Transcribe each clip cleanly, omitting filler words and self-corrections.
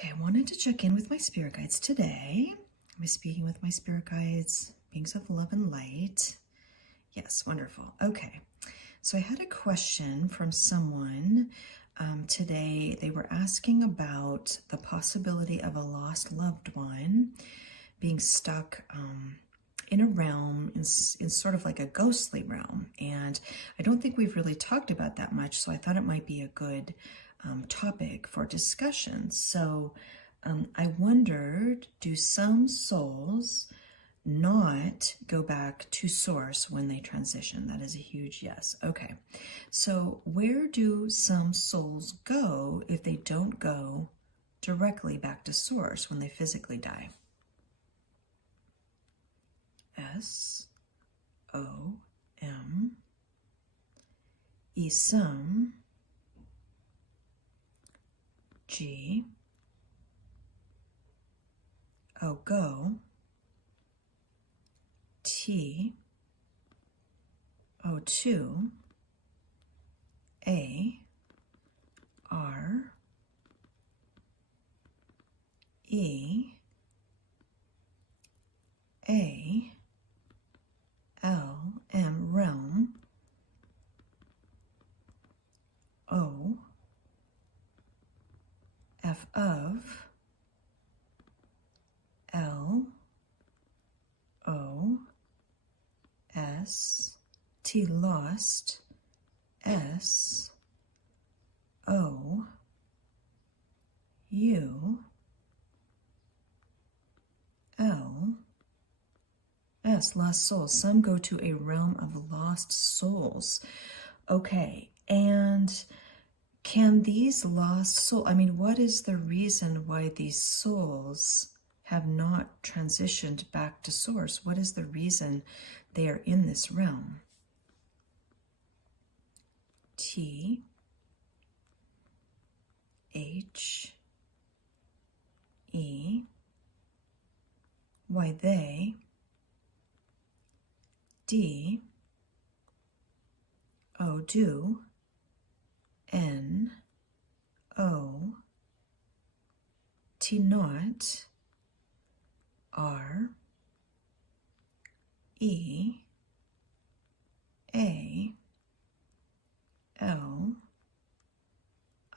Okay, I wanted to check in with my spirit guides today. Am I speaking with my spirit guides, beings of love and light? Yes, wonderful. Okay, so I had a question from someone today. They were asking about the possibility of a lost loved one being stuck in a realm, in sort of like a ghostly realm. And I don't think we've really talked about that much, so I thought it might be a good topic for discussion. So I wondered, do some souls not go back to source when they transition? That is a huge yes. Okay, so where do some souls go if they don't go directly back to source when they physically die? S-O-M E some G O go T O2 A R E A L M realm O F of L O S T lost S O U L S, lost souls. Some go to a realm of lost souls. Okay, and can these lost souls, what is the reason why these souls have not transitioned back to source? What is the reason they are in this realm? T H E why they D O do N O T not R E A L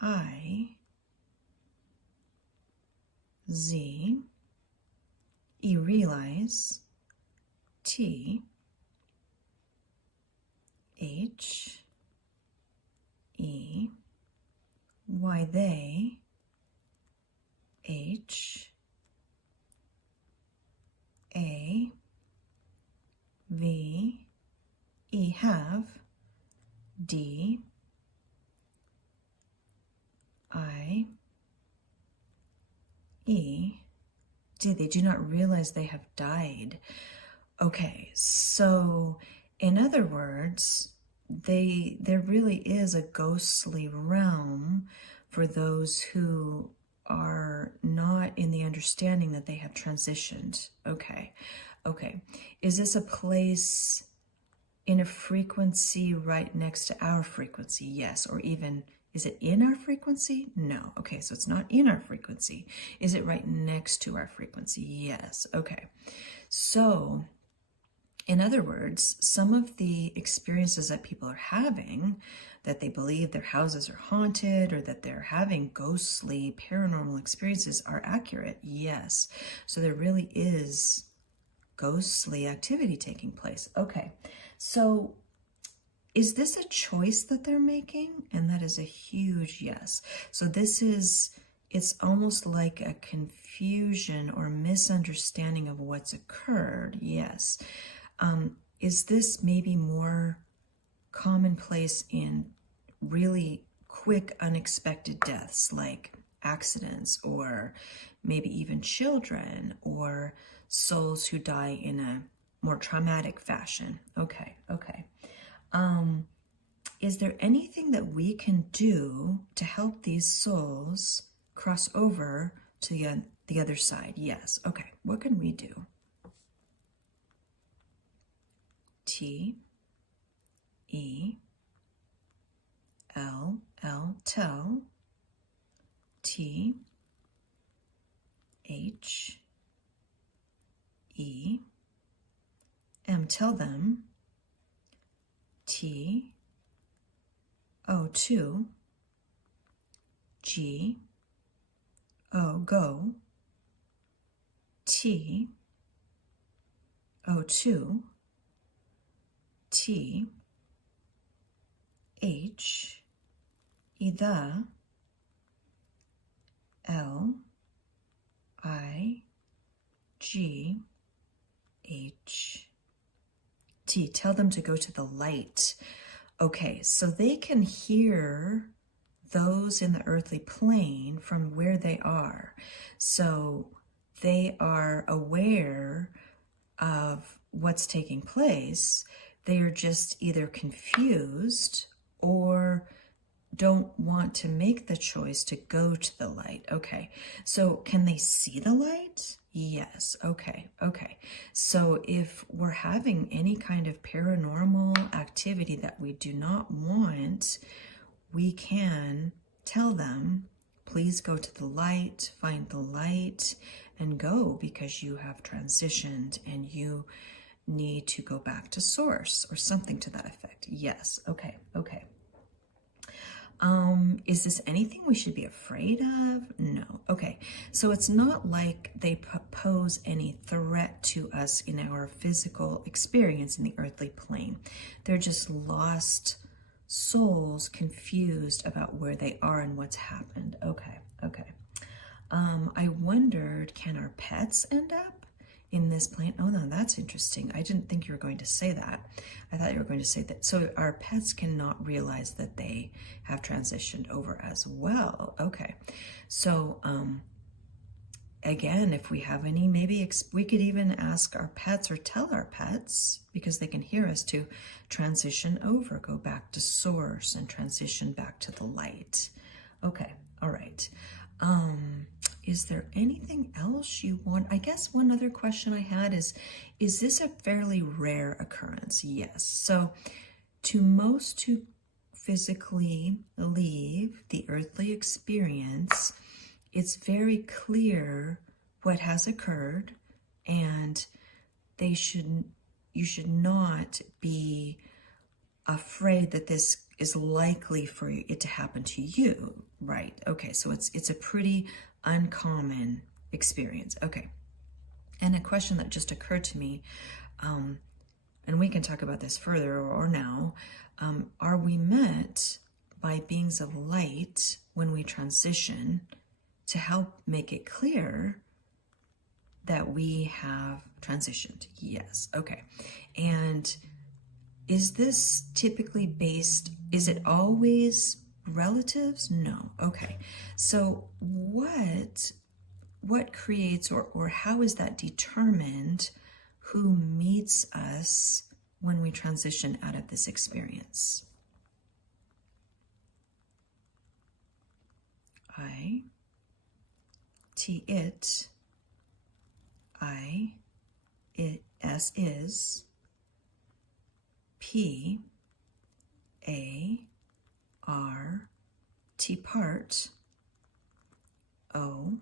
I Z E realize T H E why they H A V E have D I E D they do not realize they have died. Okay, so in other words, there really is a ghostly realm for those who are not in the understanding that they have transitioned. Okay. Is this a place in a frequency right next to our frequency? Yes. Or even, is it in our frequency? No. Okay, so it's not in our frequency. Is it right next to our frequency? Yes. Okay. So in other words, some of the experiences that people are having, that they believe their houses are haunted or that they're having ghostly paranormal experiences, are accurate. Yes. So there really is ghostly activity taking place. Okay. So is this a choice that they're making? And that is a huge yes. So it's almost like a confusion or misunderstanding of what's occurred. Yes. Is this maybe more commonplace in really quick, unexpected deaths, like accidents, or maybe even children, or souls who die in a more traumatic fashion? Okay. Is there anything that we can do to help these souls cross over to the other side? Yes. Okay. What can we do? T E L L tell T H E M. Tell them T O2 G O. Go. T O2 T H E. The. L I G H T. Tell them to go to the light. Okay, so they can hear those in the earthly plane from where they are. So they are aware of what's taking place. They are just either confused or don't want to make the choice to go to the light. Okay, so can they see the light? Yes. Okay. So if we're having any kind of paranormal activity that we do not want, we can tell them, please go to the light, find the light, and go, because you have transitioned and you need to go back to source, or something to that effect. Yes. Okay. Is this anything we should be afraid of? No. Okay, so it's not like they pose any threat to us in our physical experience in the earthly plane. They're just lost souls, confused about where they are and what's happened. Okay. I wondered, can our pets end up in this plane? Oh, no, that's interesting. I didn't think you were going to say that. I thought you were going to say that. So our pets cannot realize that they have transitioned over as well. Okay. So, again, if we have any, maybe we could even ask our pets or tell our pets, because they can hear us, to transition over, go back to source and transition back to the light. Okay. All right. Is there anything else you want? I guess one other question I had is this a fairly rare occurrence? Yes. So to most who physically leave the earthly experience, it's very clear what has occurred, and you should not be afraid that this is likely for it to happen to you, right? Okay, so it's a pretty uncommon experience. Okay, and a question that just occurred to me, and we can talk about this further or now, are we met by beings of light when we transition to help make it clear that we have transitioned? Yes. Okay. And is this typically based, is it always relatives? No. Okay. So what creates, or how is that determined, who meets us when we transition out of this experience? I, T, it, I, it, S, is, P, A, R, T, part, O,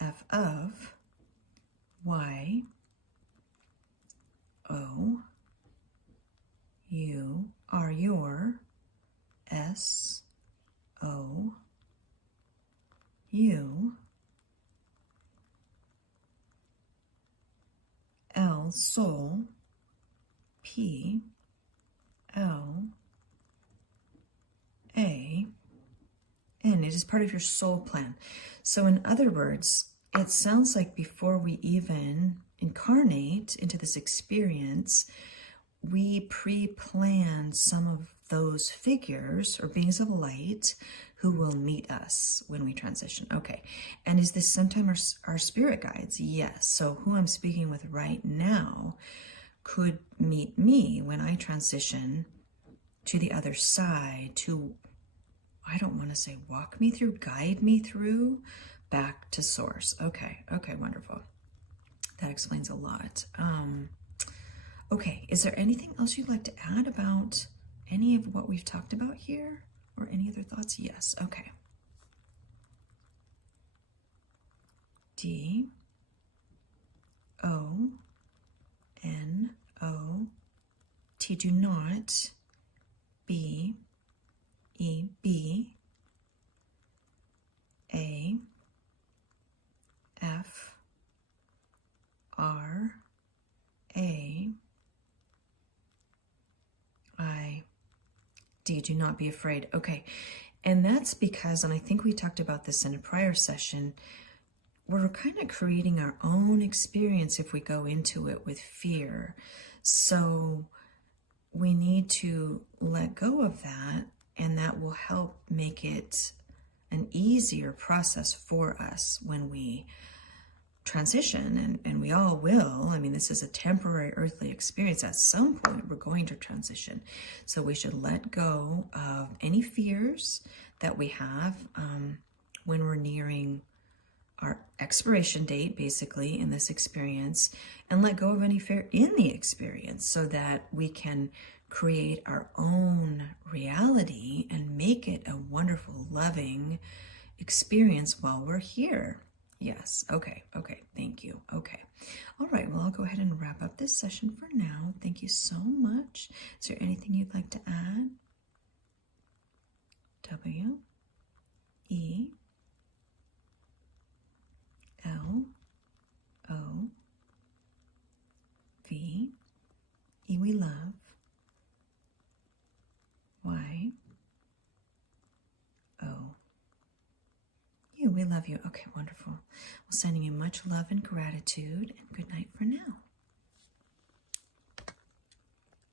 F, of, Y, O, U, R, your, S, O, U, L, soul, P, L, A, N. It is part of your soul plan. So in other words, it sounds like before we even incarnate into this experience, we pre-plan some of those figures or beings of light who will meet us when we transition. Okay, and is this sometimes our spirit guides? Yes. So who I'm speaking with right now could meet me when I transition to the other side, to, I don't want to say walk me through, guide me through, back to source. Okay, wonderful. That explains a lot. Okay, is there anything else you'd like to add about any of what we've talked about here, or any other thoughts? Yes. Okay. D O N O T. Do not. B E B A F R A I D. Do not be afraid. Okay. And that's because, and I think we talked about this in a prior session, we're kind of creating our own experience if we go into it with fear. So we need to let go of that, and that will help make it an easier process for us when we transition, and we all will. I mean, this is a temporary earthly experience. At some point, we're going to transition. So we should let go of any fears that we have when we're nearing our expiration date, basically, in this experience, and let go of any fear in the experience so that we can create our own reality and make it a wonderful, loving experience while we're here. Yes. Okay. Thank you. Okay. All right. Well, I'll go ahead and wrap up this session for now. Thank you so much. Is there anything you'd like to add? W E L O V E. We love. Y O. You. We love you. Okay, wonderful. Well, sending you much love and gratitude, and good night for now.